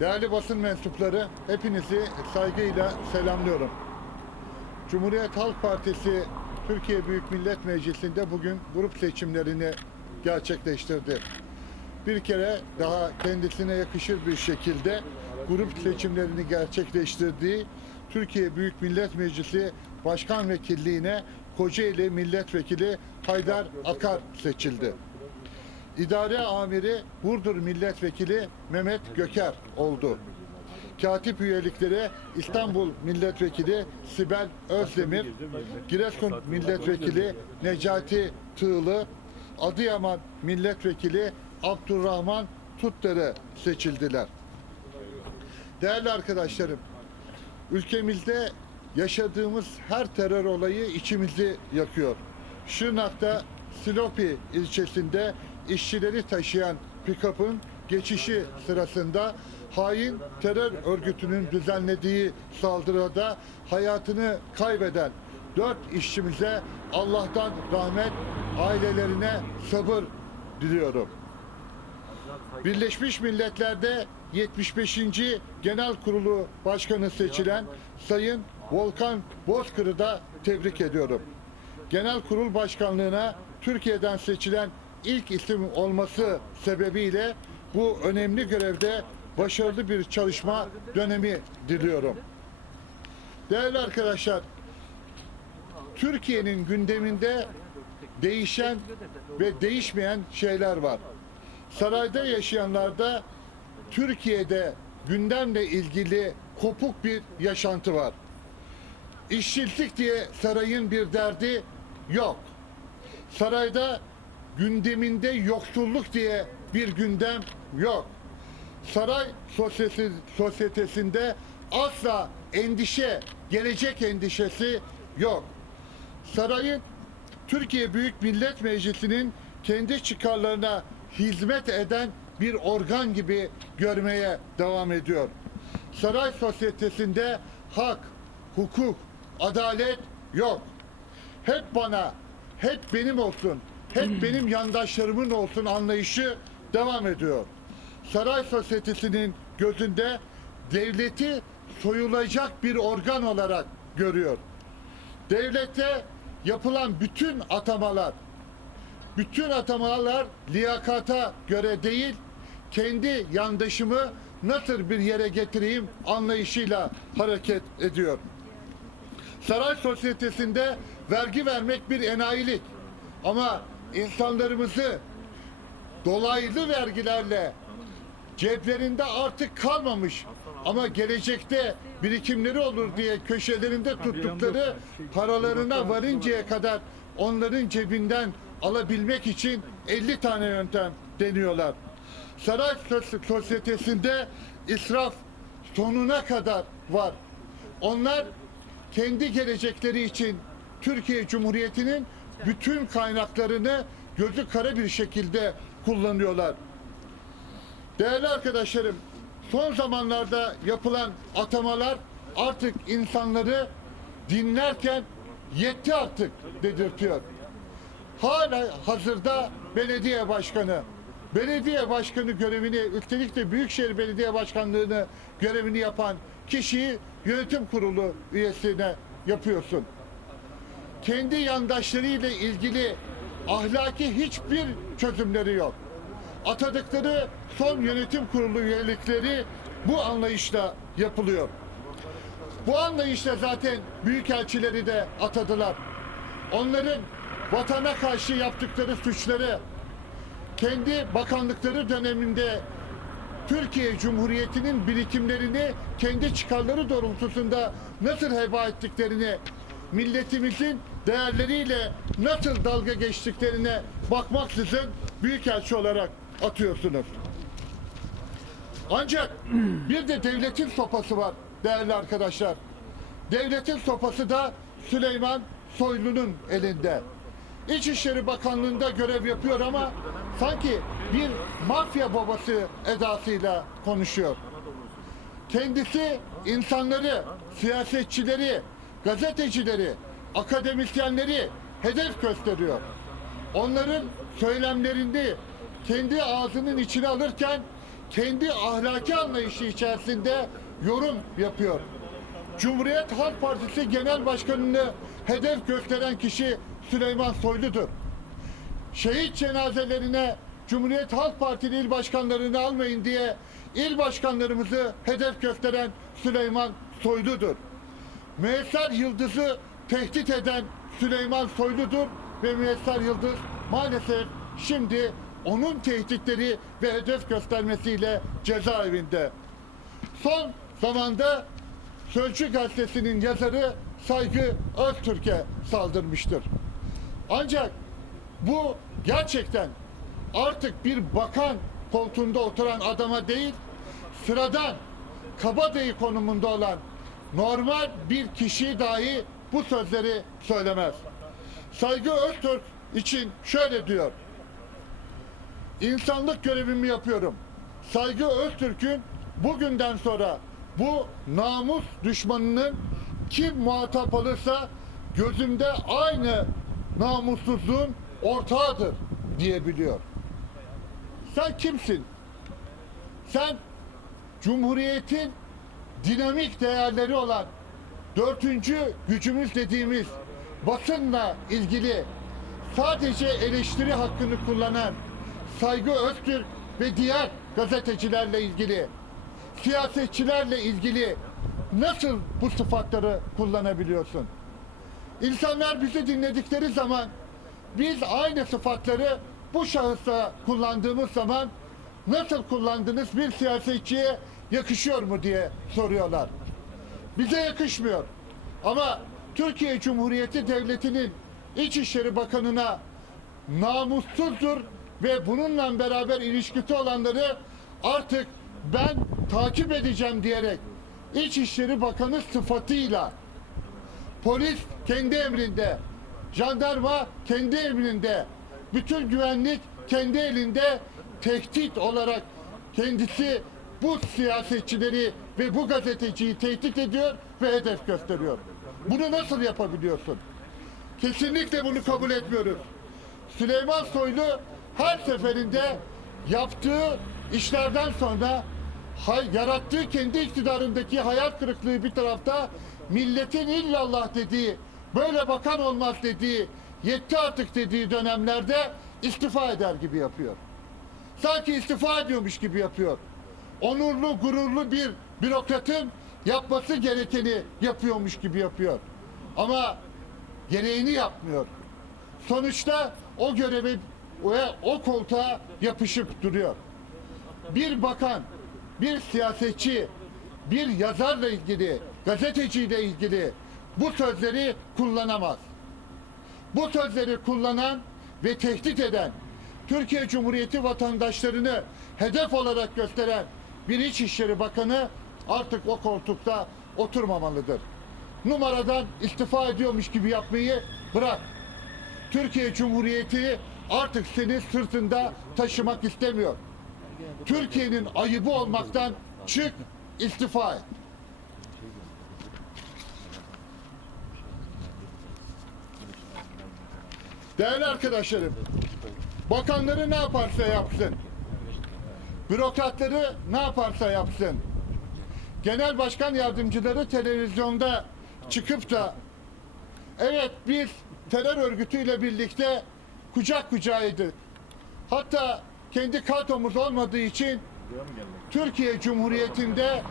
Değerli basın mensupları, hepinizi saygıyla selamlıyorum. Cumhuriyet Halk Partisi Türkiye Büyük Millet Meclisi'nde bugün grup seçimlerini gerçekleştirdi. Bir kere daha kendisine yakışır bir şekilde grup seçimlerini gerçekleştirdiği Türkiye Büyük Millet Meclisi Başkan Vekilliğine Kocaeli Milletvekili Haydar Akar seçildi. İdare amiri Burdur Milletvekili Mehmet Göker oldu. Katip üyelikleri İstanbul Milletvekili Sibel Özdemir, Giresun Milletvekili Necati Tığlı, Adıyaman Milletvekili Abdurrahman Tutları seçildiler. Değerli arkadaşlarım, ülkemizde yaşadığımız her terör olayı içimizi yakıyor. Şırnak'ta Silopi ilçesinde işçileri taşıyan pikapın geçişi sırasında hain terör örgütünün düzenlediği saldırıda hayatını kaybeden dört işçimize Allah'tan rahmet, ailelerine sabır diliyorum. Birleşmiş Milletler'de 75. Genel Kurulu Başkanı seçilen Sayın Volkan Bozkır'ı da tebrik ediyorum. Genel Kurul Başkanlığına Türkiye'den seçilen ilk isim olması sebebiyle bu önemli görevde başarılı bir çalışma dönemi diliyorum. Değerli arkadaşlar, Türkiye'nin gündeminde değişen ve değişmeyen şeyler var. Sarayda yaşayanlarda Türkiye'de gündemle ilgili kopuk bir yaşantı var. İşsizlik diye sarayın bir derdi yok. Sarayda gündeminde yoksulluk diye bir gündem yok. Saray sosyetesi, sosyetesinde asla endişe, gelecek endişesi yok. Sarayın Türkiye Büyük Millet Meclisi'nin kendi çıkarlarına hizmet eden bir organ gibi görmeye devam ediyor. Saray sosyetesinde hak, hukuk, adalet yok. Hep bana, hep benim olsun, hep benim yandaşlarımın olsun anlayışı devam ediyor. Saray sosyetesinin gözünde devleti soyulacak bir organ olarak görüyor. Devlete yapılan bütün atamalar, bütün atamalar liyakata göre değil, kendi yandaşımı nasıl bir yere getireyim anlayışıyla hareket ediyor. Saray sosyetesinde vergi vermek bir enayilik. Ama insanlarımızı dolaylı vergilerle ceplerinde artık kalmamış ama gelecekte birikimleri olur diye köşelerinde tuttukları paralarına varıncaya kadar onların cebinden alabilmek için 50 tane yöntem deniyorlar. Saray sos- sosyetesinde israf sonuna kadar var. Onlar kendi gelecekleri için Türkiye Cumhuriyeti'nin bütün kaynaklarını gözü kara bir şekilde kullanıyorlar. Değerli arkadaşlarım, son zamanlarda yapılan atamalar artık insanları dinlerken yetti artık dedirtiyor. Hala hazırda belediye başkanı, belediye başkanı görevini, üstelik de Büyükşehir Belediye Başkanlığı'nı görevini yapan kişiyi yönetim kurulu üyesine yapıyorsun. Kendi yandaşlarıyla ilgili ahlaki hiçbir çözümleri yok. Atadıkları son yönetim kurulu üyelikleri bu anlayışla yapılıyor. Bu anlayışla zaten büyükelçileri de atadılar. Onların vatana karşı yaptıkları suçları kendi bakanlıkları döneminde Türkiye Cumhuriyeti'nin birikimlerini kendi çıkarları doğrultusunda nasıl heba ettiklerini, milletimizin değerleriyle nasıl dalga geçtiklerine bakmaksızın büyükelçi olarak atıyorsunuz. Ancak bir de devletin sopası var değerli arkadaşlar. Devletin sopası da Süleyman Soylu'nun elinde. İçişleri Bakanlığı'nda görev yapıyor ama sanki bir mafya babası edasıyla konuşuyor. Kendisi insanları, siyasetçileri, gazetecileri, akademisyenleri hedef gösteriyor. Onların söylemlerini kendi ağzının içine alırken kendi ahlaki anlayışı içerisinde yorum yapıyor. Cumhuriyet Halk Partisi Genel Başkanı'nı hedef gösteren kişi Süleyman Soylu'dur. Şehit cenazelerine Cumhuriyet Halk Partili il başkanlarını almayın diye il başkanlarımızı hedef gösteren Süleyman Soylu'dur. Müesser Yıldız'ı tehdit eden Süleyman Soylu'dur ve Müesser Yıldız maalesef şimdi onun tehditleri ve hedef göstermesiyle cezaevinde. Son zamanda Sözcü gazetesinin yazarı Saygı Öztürk'e saldırmıştır. Ancak bu gerçekten artık bir bakan koltuğunda oturan adama değil, sıradan kabadayı konumunda olan normal bir kişi dahi bu sözleri söylemez. Saygı Öztürk için şöyle diyor. İnsanlık görevimi yapıyorum. Saygı Öztürk'ün bugünden sonra bu namus düşmanının kim muhatap alırsa gözümde aynı namussuzluğun ortağıdır diyebiliyor. Sen kimsin? Sen Cumhuriyet'in dinamik değerleri olan dördüncü gücümüz dediğimiz basınla ilgili sadece eleştiri hakkını kullanan Saygı Öztürk ve diğer gazetecilerle ilgili siyasetçilerle ilgili nasıl bu sıfatları kullanabiliyorsun? İnsanlar bizi dinledikleri zaman biz aynı sıfatları bu şahısa kullandığımız zaman nasıl kullandınız bir siyasetçiye yakışıyor mu diye soruyorlar. Bize yakışmıyor. Ama Türkiye Cumhuriyeti Devleti'nin İçişleri Bakanı'na namussuzdur ve bununla beraber ilişkisi olanları artık ben takip edeceğim diyerek İçişleri Bakanı sıfatıyla polis kendi emrinde, jandarma kendi emrinde, bütün güvenlik kendi elinde tehdit olarak kendisi bu siyasetçileri ve bu gazeteciyi tehdit ediyor ve hedef gösteriyor. Bunu nasıl yapabiliyorsun? Kesinlikle bunu kabul etmiyoruz. Süleyman Soylu her seferinde yaptığı işlerden sonra yarattığı kendi iktidarındaki hayal kırıklığı bir tarafta milletin illallah dediği, böyle bakan olmaz dediği, yetti artık dediği dönemlerde istifa eder gibi yapıyor. Sanki istifa ediyormuş gibi yapıyor. Onurlu, gururlu bir bürokratın yapması gerekeni yapıyormuş gibi yapıyor. Ama gereğini yapmıyor. Sonuçta o görevi ve o koltuğa yapışıp duruyor. Bir bakan, bir siyasetçi, bir yazarla ilgili, gazeteciyle ilgili bu sözleri kullanamaz. Bu sözleri kullanan ve tehdit eden, Türkiye Cumhuriyeti vatandaşlarını hedef olarak gösteren bir İçişleri Bakanı artık o koltukta oturmamalıdır. Numaradan istifa ediyormuş gibi yapmayı bırak. Türkiye Cumhuriyeti artık seni sırtında taşımak istemiyor. Türkiye'nin ayıbı olmaktan çık, istifa et. Değerli arkadaşlarım, bakanları ne yaparsa yapsın, bürokratları ne yaparsa yapsın, genel başkan yardımcıları televizyonda çıkıp da evet biz terör örgütüyle birlikte kucak kucağıydık. Hatta kendi kadromuz olmadığı için Türkiye Cumhuriyeti'nde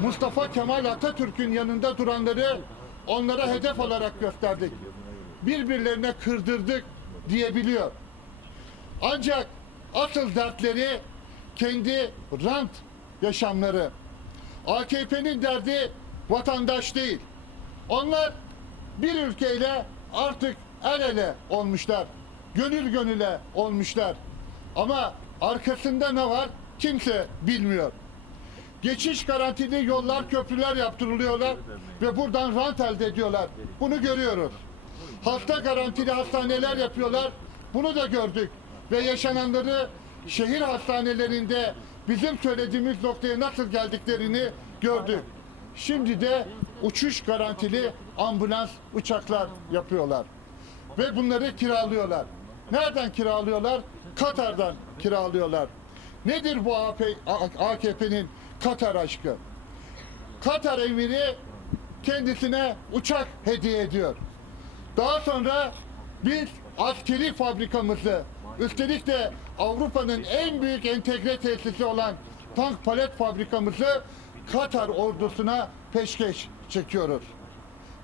Mustafa Kemal Atatürk'ün yanında duranları onlara hedef olarak gösterdik. Birbirlerine kırdırdık diyebiliyor. Ancak asıl dertleri kendi rant yaşamları. AKP'nin derdi vatandaş değil. Onlar bir ülkeyle artık el ele olmuşlar. Gönül gönüle olmuşlar. Ama arkasında ne var kimse bilmiyor. Geçiş garantili yollar, köprüler yaptırılıyorlar ve buradan rant elde ediyorlar. Bunu görüyoruz. Hasta garantili hastaneler yapıyorlar. Bunu da gördük. Ve yaşananları şehir hastanelerinde bizim söylediğimiz noktaya nasıl geldiklerini gördük. Şimdi de uçuş garantili ambulans uçaklar yapıyorlar. Ve bunları kiralıyorlar. Nereden kiralıyorlar? Katar'dan kiralıyorlar. Nedir bu AKP'nin Katar aşkı? Katar emiri kendisine uçak hediye ediyor. Daha sonra biz askeri fabrikamızı üstelik de Avrupa'nın en büyük entegre tesisi olan tank palet fabrikamızı Katar ordusuna peşkeş çekiyoruz.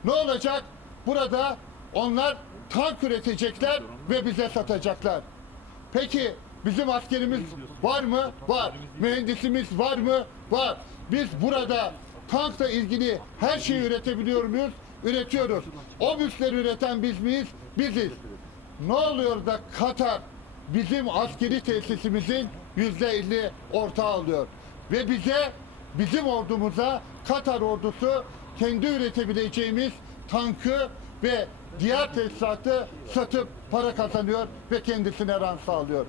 Ne olacak? Burada onlar tank üretecekler ve bize satacaklar. Peki bizim askerimiz var mı? Var. Mühendisimiz var mı? Var. Biz burada tankla ilgili her şeyi üretebiliyor muyuz? Üretiyoruz. O büsleri üreten biz miyiz? Biziz. Ne oluyor da Katar bizim askeri tesisimizin yüzde elli ortağı alıyor. Ve bize, bizim ordumuza Katar ordusu kendi üretebileceğimiz tankı ve diğer tesisatı satıp para kazanıyor ve kendisine rant sağlıyor.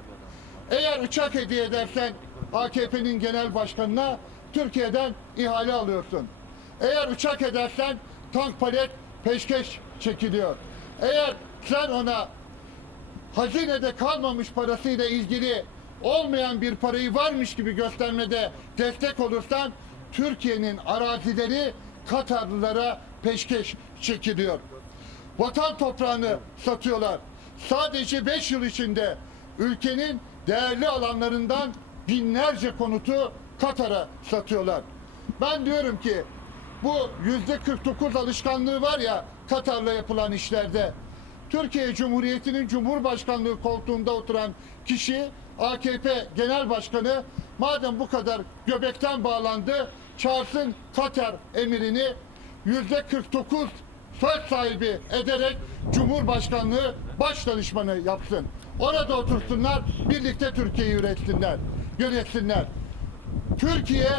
Eğer uçak hediye edersen AKP'nin genel başkanına Türkiye'den ihale alıyorsun. Eğer uçak edersen tank palet peşkeş çekiliyor. Eğer sen ona hazinede kalmamış parasıyla ilgili olmayan bir parayı varmış gibi göstermede destek olursan Türkiye'nin arazileri Katarlılara peşkeş çekiliyor. Vatan toprağını satıyorlar. Sadece 5 yıl içinde ülkenin değerli alanlarından binlerce konutu Katar'a satıyorlar. Ben diyorum ki bu yüzde 49 alışkanlığı var ya Katar'la yapılan işlerde. Türkiye Cumhuriyeti'nin Cumhurbaşkanlığı koltuğunda oturan kişi AKP Genel Başkanı madem bu kadar göbekten bağlandı çağırsın Katar emirini yüzde 49 söz sahibi ederek Cumhurbaşkanlığı baş danışmanı yapsın. Orada otursunlar, birlikte Türkiye'yi üretsinler, yönetsinler. Türkiye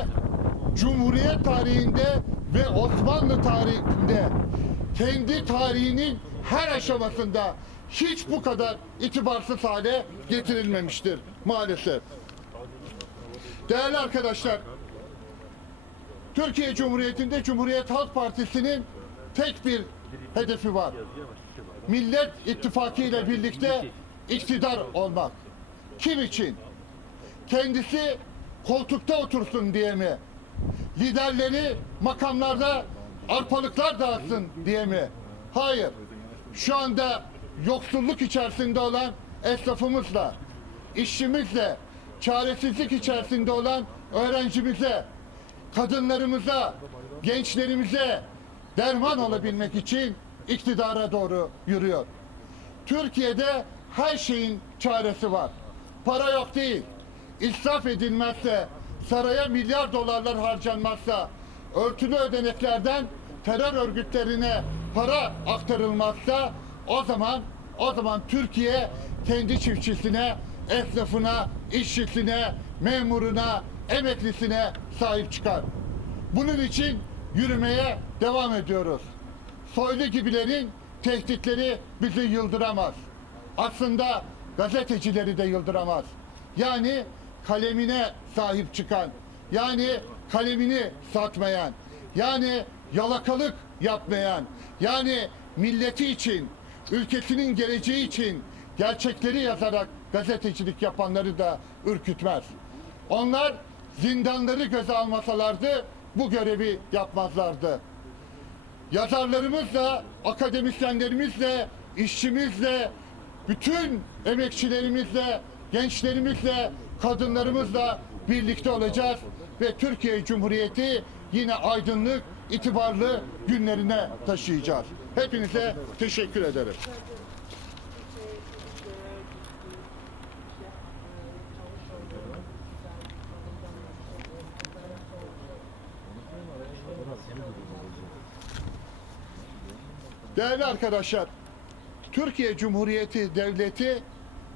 Cumhuriyet tarihinde ve Osmanlı tarihinde kendi tarihinin her aşamasında hiç bu kadar itibarsız hale getirilmemiştir maalesef. Değerli arkadaşlar, Türkiye Cumhuriyeti'nde Cumhuriyet Halk Partisi'nin tek bir hedefi var. Millet İttifakı ile birlikte iktidar olmak. Kim için? Kendisi koltukta otursun diye mi? Liderleri makamlarda arpalıklar dağıtsın diye mi? Hayır. Şu anda yoksulluk içerisinde olan esnafımızla, işçimizle, çaresizlik içerisinde olan öğrencimize, kadınlarımıza, gençlerimize derman olabilmek için iktidara doğru yürüyor. Türkiye'de her şeyin çaresi var. Para yok değil. İsraf edilmezse, saraya milyar dolarlar harcanmazsa, örtülü ödeneklerden terör örgütlerine para aktarılmazsa o zaman o zaman Türkiye kendi çiftçisine, esnafına, işçisine, memuruna, emeklisine sahip çıkar. Bunun için yürümeye devam ediyoruz. Soylu gibilerin tehditleri bizi yıldıramaz. Aslında gazetecileri de yıldıramaz. Yani kalemine sahip çıkan, yani kalemini satmayan, yani yalakalık yapmayan, yani milleti için, ülkesinin geleceği için gerçekleri yazarak gazetecilik yapanları da ürkütmez. Onlar zindanları göze almasalardı bu görevi yapmazlardı. Yazarlarımızla, akademisyenlerimizle, işçimizle, bütün emekçilerimizle, gençlerimizle, kadınlarımızla birlikte olacağız ve Türkiye Cumhuriyeti yine aydınlık, itibarlı günlerine taşıyacağız. Hepinize teşekkür ederim. Değerli arkadaşlar, Türkiye Cumhuriyeti Devleti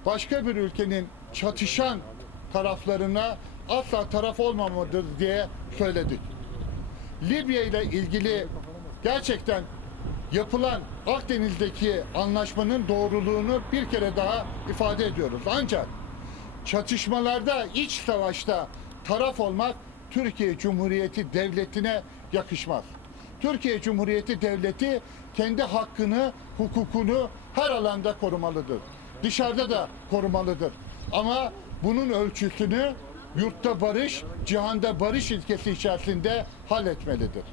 başka bir ülkenin çatışan taraflarına asla taraf olmamalıdır diye söyledik. Libya ile ilgili gerçekten yapılan Akdeniz'deki anlaşmanın doğruluğunu bir kere daha ifade ediyoruz. Ancak çatışmalarda, iç savaşta taraf olmak Türkiye Cumhuriyeti Devleti'ne yakışmaz. Türkiye Cumhuriyeti Devleti kendi hakkını, hukukunu her alanda korumalıdır. Dışarıda da korumalıdır. Ama bunun ölçüsünü yurtta barış, cihanda barış ilkesi içerisinde halletmelidir.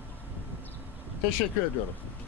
Teşekkür ediyorum.